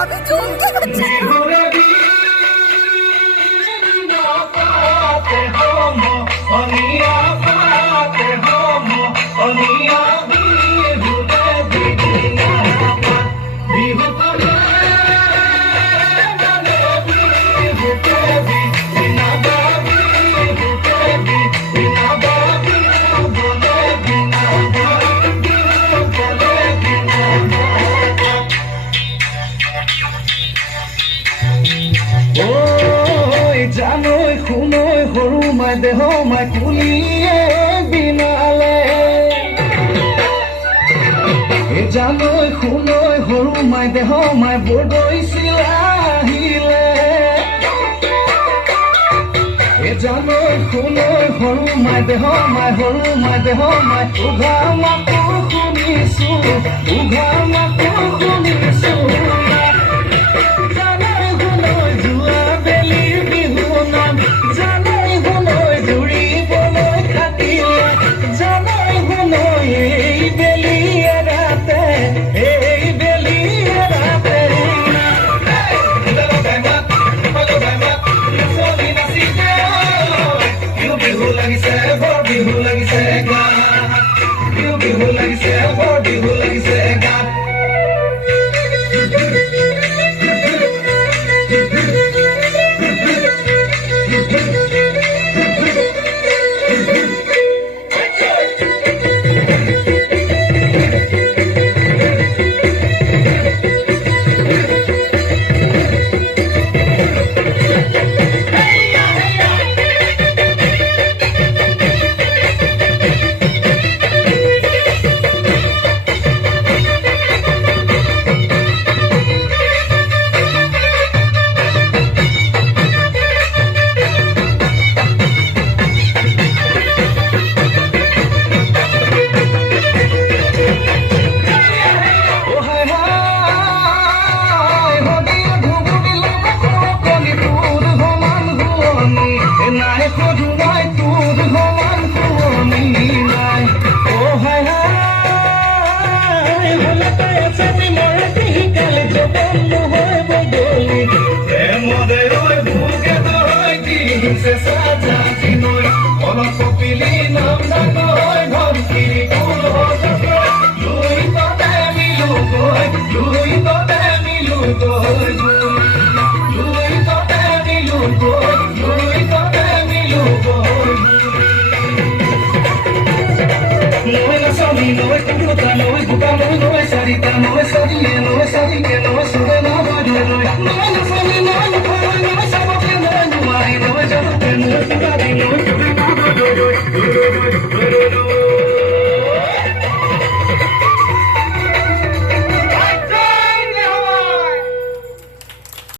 আমি চমকে গেছি। জানৈ শুনৈ সৰু মাই দেহ মাই তুলিয়ে বিনালে জানৈ শুনৈ সৰু মাই দেহ মাই বৰদৈছিল আহিলে জানৈ শুনৈ সৰু মাই দেহ মাই সৰু মাই দেহ মাই উঘা মাতো শুনিছো উঘা মাতো শুনিছো No es sarita, no es sarita, no es sarita, no es sarita, no es sarita.